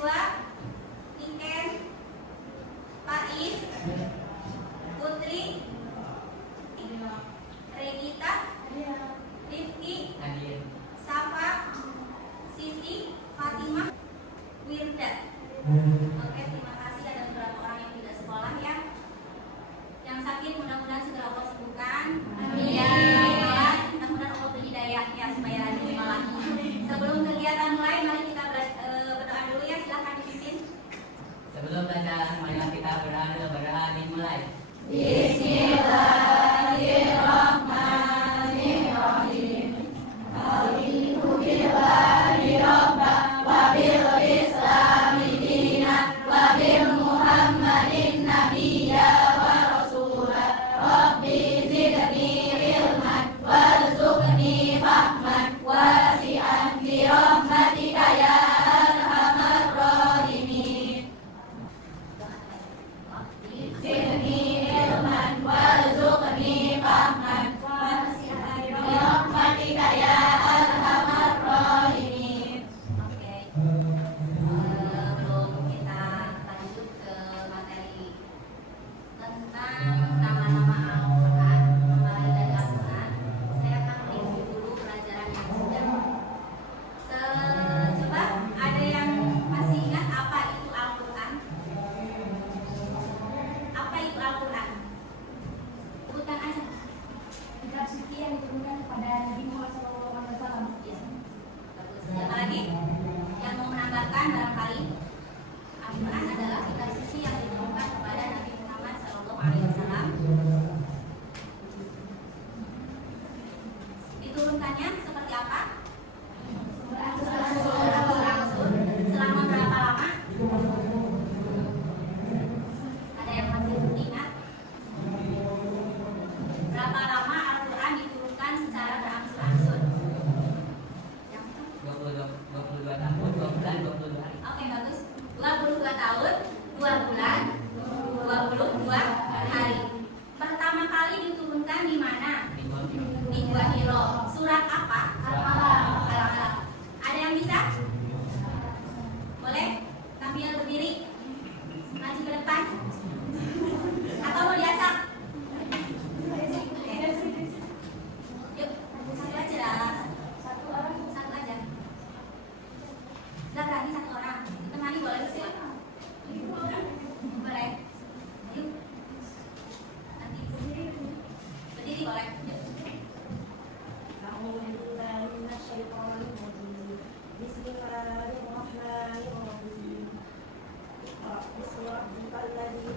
kedua, Iken, Faiz, Putri, Regita, Rifki, Safa, Siti, Fatimah, Wirda. Oke, terima kasih. Ada beberapa orang yang tidak sekolah ya. Yang sakit mudah-mudahan segera Allah sembuhkan. Amin. Mudah-mudahan Allah beri hidayah ya supaya rajin sekolah. Sebelum kegiatan mulai, mari kita berdoa dulu ya. Silakan dipimpin. Sebelum belajar, mari kita berdoa dimulai. Bismillahirrahmanirrahim. Raditu billahi rabban wa bil islami dinan wa bil muhammadin nabiyya wa rasula. Rabbi zidni ilman warzuqni fahman wasi'an bi rahmatika ya arhamar rahimin. Zidni ilman warzuqni fahman wasi'an bi rahmatika ya arhamar rahimin. Oke. Sebelum kita lanjut ke materi tentang nama-nama Al-Quran, mulai dari Al-Quran, saya akan review dulu pelajaran yang sudah. Coba ada yang masih ingat apa itu Al-Quran? Apa itu Al-Quran? Sebutkan aja. Kitab suci yang diturunkan kepada Nabi Muhammad SAW. Ya. Bagus. Siapa lagi yang mau menambahkan barangkali? Al-Quran adalah kitab suci yang diturunkan kepada Nabi Muhammad SAW. Diturunkannya seperti apa? Berangsur-angsur. Selama berapa lama? Ada yang masih ingat? Berapa lama Al-Quran diturunkan secara berangsur-angsur? Yang itu? 22 tahun, 2 bulan, 22 hari. Oke, bagus. 22 tahun, 2 bulan, 22 hari. Pertama kali diturunkan di mana? Di Gua Hiro. Surat apa? Al-Alaq. Ada yang bisa? Boleh? Sambil berdiri. Maju ke depan. Atau mau diacak? Yuk, satu aja. Satu aja. Sudah berani satu orang. Temani boleh sih? Boleh. Yuk. Nanti berdiri boleh. Yuk. Bismillahirrahmanirrahim. Bismi rabbikal ladzi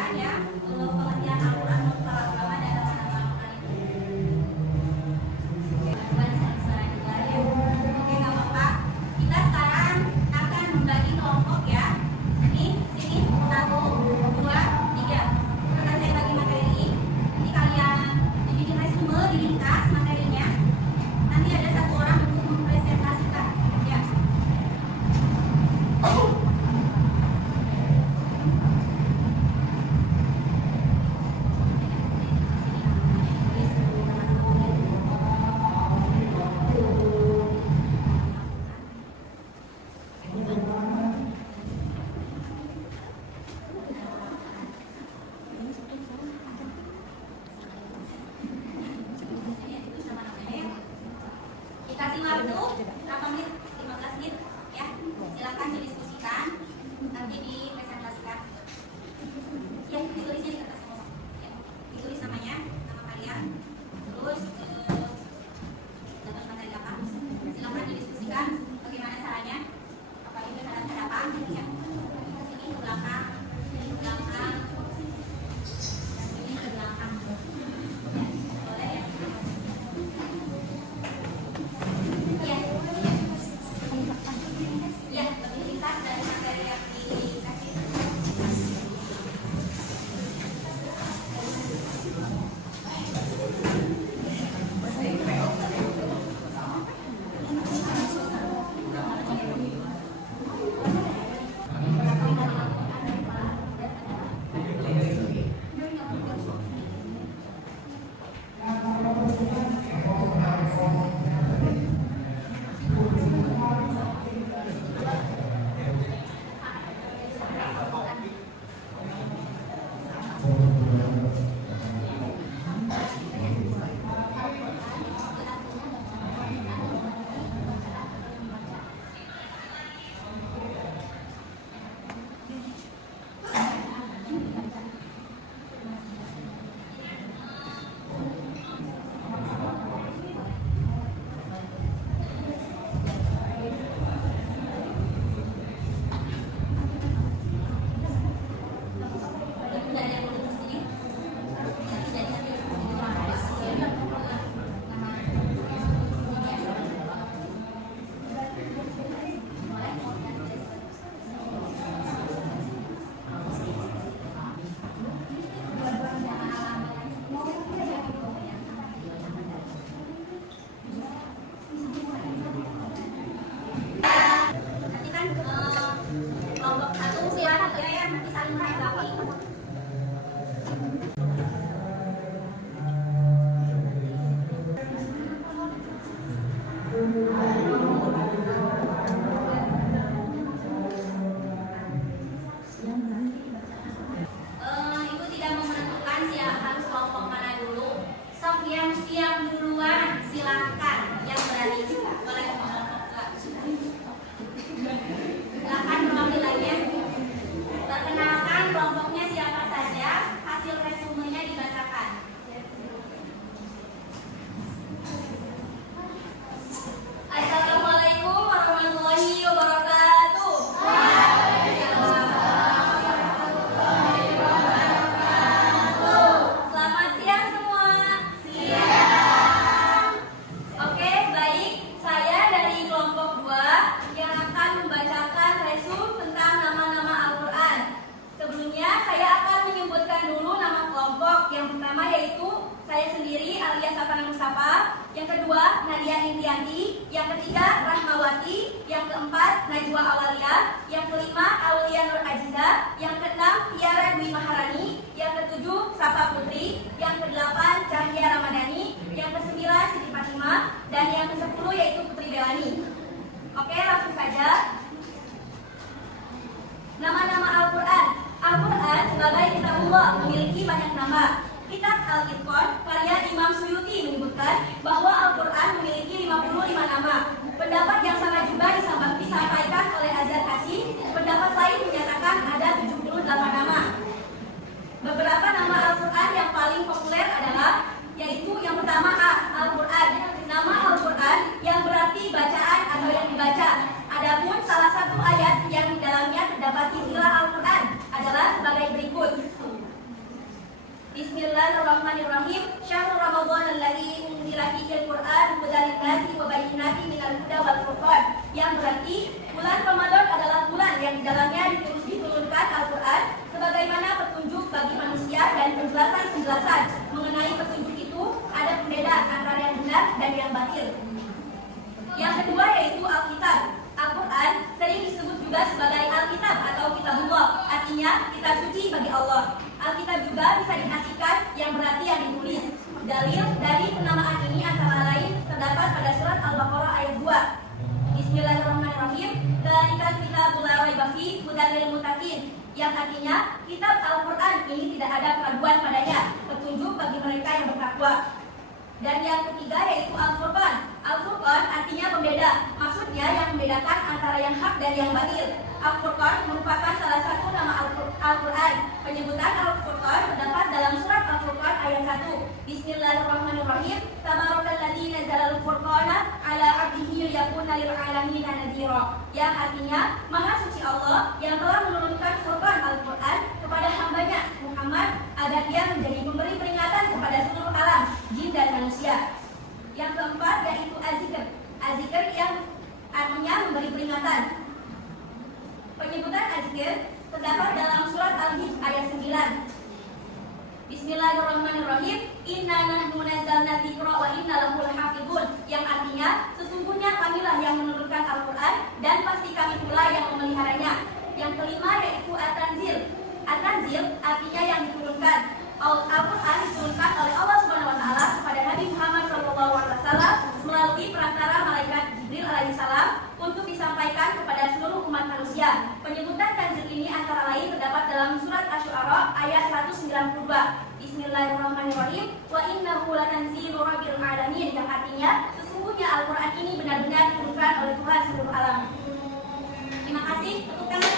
diskusikan ya pengertian Al-Quran menurut para ulama dan nama-nama Al-Quran itu. Oke, nggak apa-apa. Kita sekarang akan membagi kelompok ya. Ini sini 1, 2, 3. Akan saya bagi materi. Nanti kalian dibikin resume, diringkas materinya. Nanti ada satu orang untuk mempresentasikan. Ya. Dikasih waktu berapa menit? 15 menit ya. Silakan didiskusikan, nanti dipresentasikan. Ya, ditulisnya di kertas kosong. Ya, ditulis namanya, nama kalian, terus dapat materi apa. Silakan didiskusikan bagaimana caranya. Apa itu hadapan ya. Sini ke belakang, sini ke belakang, dan ini ke belakang. Ya, boleh ya. Ya, lebih ringkas dari materi yang dikasih. Nanti kan kelompok 1 silakan ya, nanti saling melengkapi. Ibu tidak mau menentukan siapa harus kelompok mana dulu. Sok yang siap duluan silakan, yang berani boleh kelompok. Silakan perwakilannya. Perkenalkan kelompoknya siapa saja, hasil resumenya dibacakan. Assalamualaikum warahmatullahi wabarakatuh. Selamat siang semua. Siang. Oke, baik. Saya dari kelompok 2 yang akan membacakan resum tentang nama-nama Al-Quran. Sebelumnya saya akan menyebutkan dulu nama kelompok. Yang pertama yaitu saya sendiri alias Sapana Mustafa. Yang kedua Nadia Intianti. Yang ketiga Rahmawati. Yang keempat Najwa Awalia. Yang kelima Aulia Nur Aziza. Yang keenam Tiara Dwi Maharani. Yang ketujuh Sapa Putri. Yang kedelapan Cahya Ramadhani. Yang kesembilan Siti Fatimah. Dan yang kesepuluh yaitu Putri Belani. Oke, langsung saja. Nama-nama Al-Quran. Al-Quran sebagai kitab Allah memiliki banyak nama. Kitab Al-Itqan karya Imam Suyuti menyebutkan bahwa Al-Quran memiliki 55 nama. Pendapat yang sama juga disampaikan oleh Azhar Kasim. Pendapat lain menyatakan ada 78 nama. Beberapa nama Al-Quran yang paling populer adalah yaitu yang pertama Al-Quran. Nama Al-Quran yang berarti bacaan atau yang dibaca. Adapun salah satu ayat yang di dalamnya terdapat istilah Al-Quran adalah sebagai berikut. artinya kitab suci bagi Allah. Alkitab juga bisa diartikan yang berarti yang ditulis. Dalil dari penamaan ini antara lain terdapat pada surat Al-Baqarah ayat 2. Bismillahirrahmanirrahim. Dzalikan kitabul la raiba fihi hudan lil muttaqin, yang artinya kitab Al-Qur'an ini tidak ada keraguan padanya, petunjuk bagi mereka yang bertakwa. Dan yang ketiga yaitu Al-Furqan. Al-Furqan artinya pembeda, maksudnya yang membedakan antara yang hak dan yang batil. Al-Furqan merupakan salah satu nama Al-Quran. Penyebutan Al-Furqan terdapat dalam surat Al-Furqan ayat 1. Bismillahirrahmanirrahim. Tabarakalladzi nazzala al-Furqana ala 'abdihi liyakuna lil 'alamina nadhira. Yang artinya Maha suci Allah yang telah menurunkan Furqan Al-Quran kepada hambanya Muhammad agar dia menjadi pemberi peringatan kepada seluruh alam, jin dan manusia. Yang keempat yaitu Az-Zikr. Az-Zikr yang artinya memberi peringatan. Penyebutan Az-Zikr terdapat dalam surat Al-Hijr ayat 9. Bismillahirrahmanirrahim. Inna nahnu nazzalna dzikra wa inna lahu lahafizun, yang artinya sesungguhnya kamilah yang menurunkan Al-Quran dan pasti kami pula yang memeliharanya. Yang kelima yaitu At-Tanzil. At-Tanzil artinya yang diturunkan. Al-Quran diturunkan oleh Allah Subhanahu wa taala kepada Nabi Muhammad SAW melalui perantara malaikat Jibril alaihissalam untuk disampaikan kepada seluruh umat manusia. Penyebutan Tanzil ini antara lain terdapat dalam surat Asy-Syu'ara ayat 192. Bismillahirrahmanirrahim. Wa innahu latanzilu rabbil alamin, yang artinya sesungguhnya Al-Quran ini benar-benar diturunkan oleh Tuhan seluruh alam. Terima kasih. Tepuk tangan.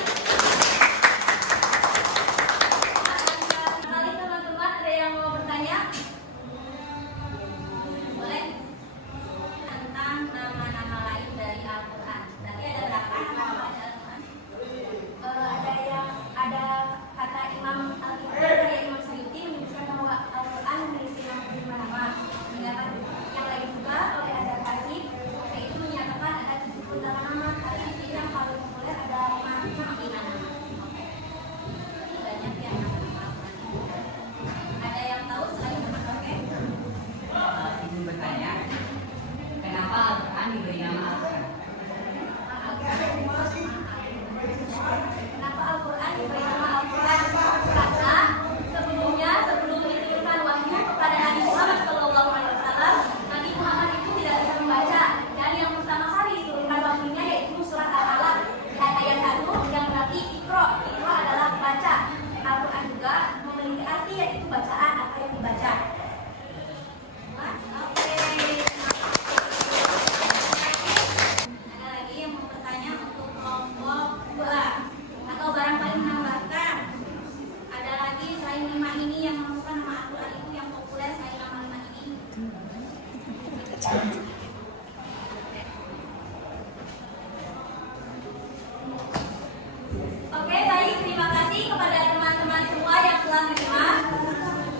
Oke, baik. Terima kasih kepada teman-teman semua yang telah menerima.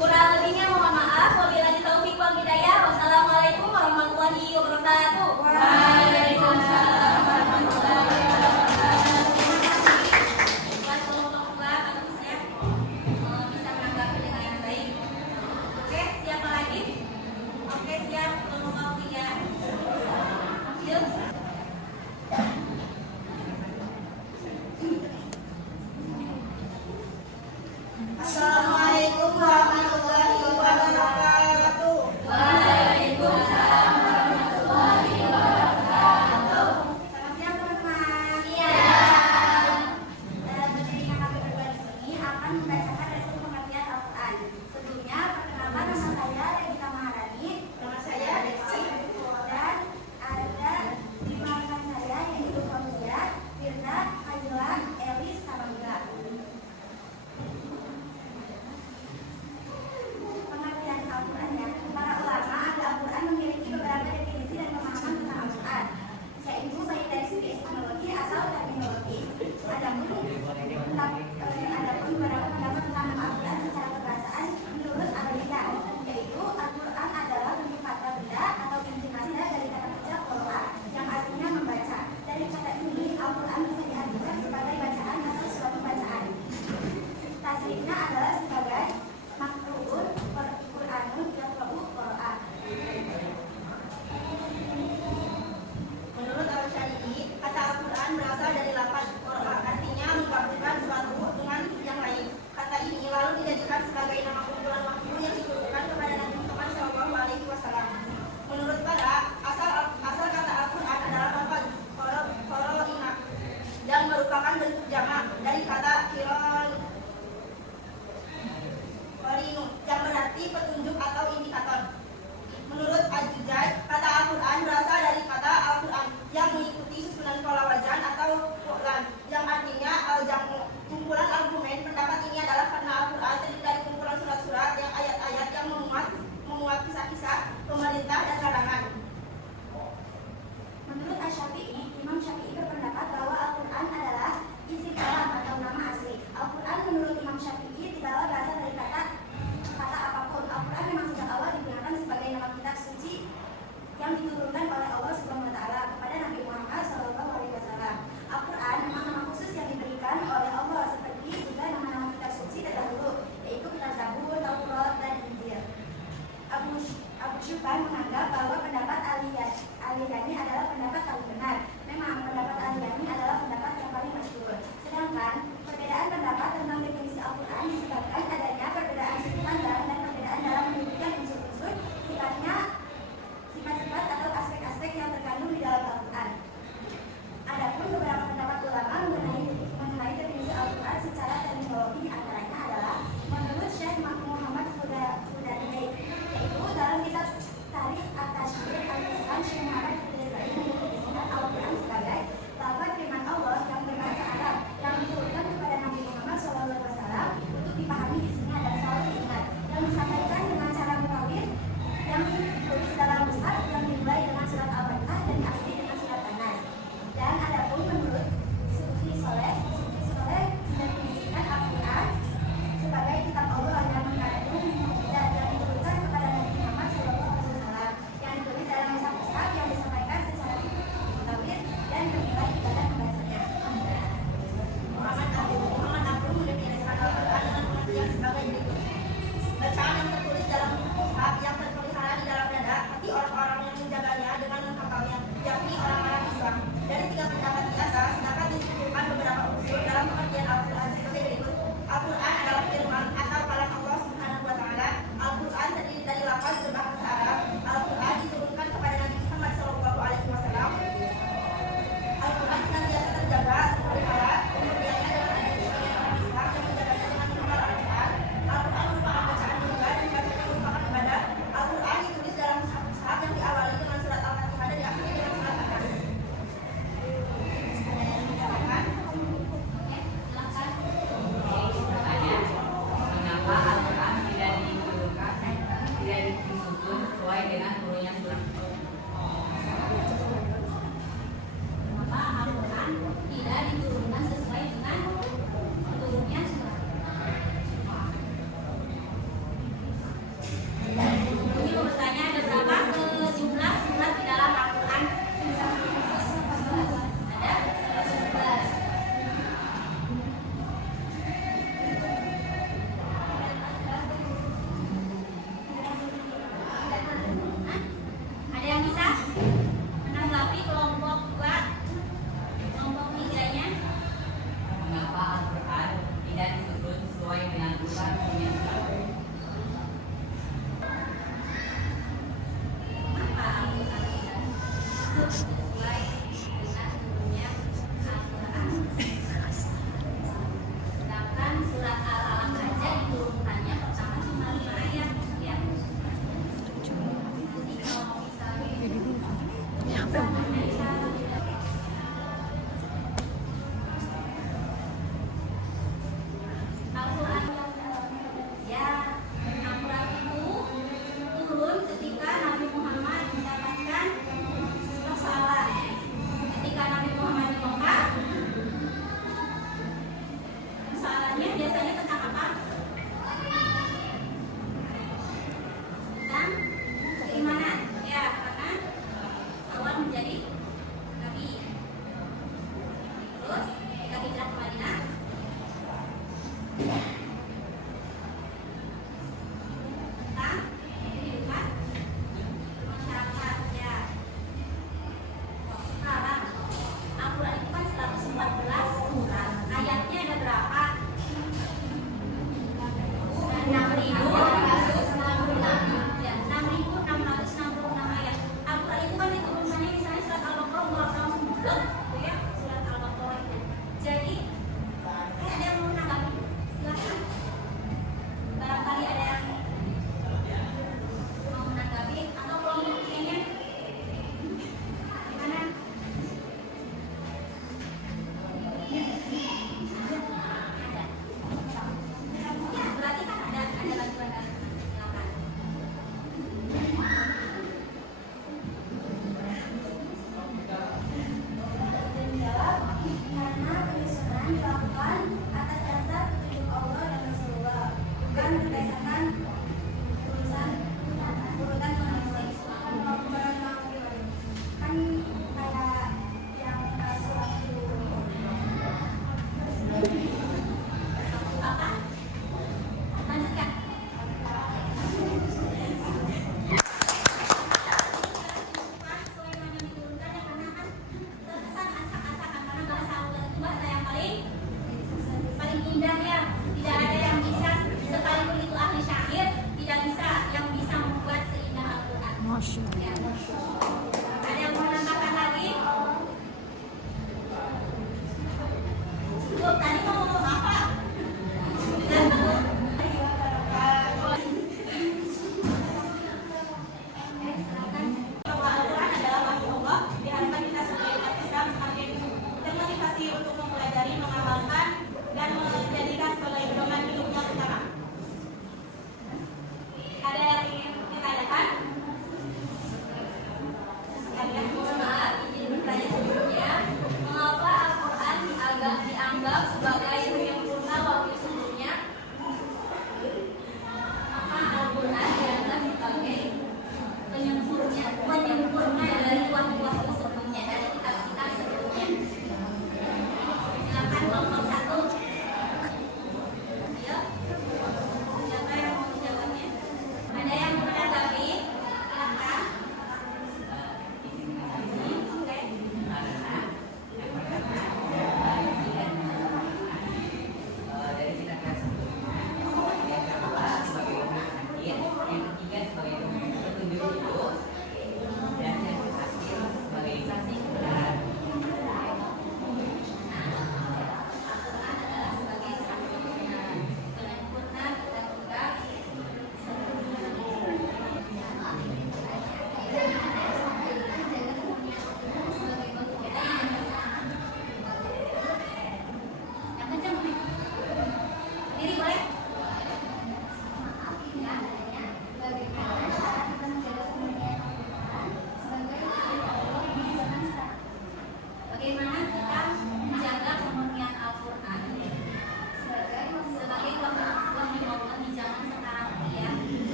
Kurang lebihnya mohon maaf. Wabillahi taufiq wal hidayah. Wassalamualaikum warahmatullahi wabarakatuh. Waalaikumsalam warahmatullahi wabarakatuh. Buat kelompok-kelompok bagus ya. Bisa menanggapi dengan yang baik. Oke, siapa lagi? Oke, siap. Kelompok 3. Yuk. Assalamualaikum warahmatullahi wabarakatuh. Waalaikumsalam warahmatullahi wabarakatuh. Selamat siang teman-teman. Siang. Dalam materi yang kami berbagi ini akan membacakan resum pengertian Al-Quran. Sebelumnya perkenalkan nama saya Regina Maharani. Nama saya Desi. Dan ada 5 rekan saya yaitu Fauzia, Firna, Kayla, Elis, sama Mila. Pengertian Al-Quran ya. Para ulama ahli Al-Quran memiliki beberapa definisi dan pemahaman tentang Al-Quran, yaitu baik dari segi etimologi atau terminologi. Adapun beberapa pendapat tentang Al-Quran secara kebahasaan menurut Al-Lidah, yaitu Al-Quran adalah bentuk kata benda atau inti masdar dari kata kerja qira'a yang artinya membaca. Dari kata ini Al-Quran bisa diartikan sebagai bacaan atau suatu bacaan. Tasrifnya adalah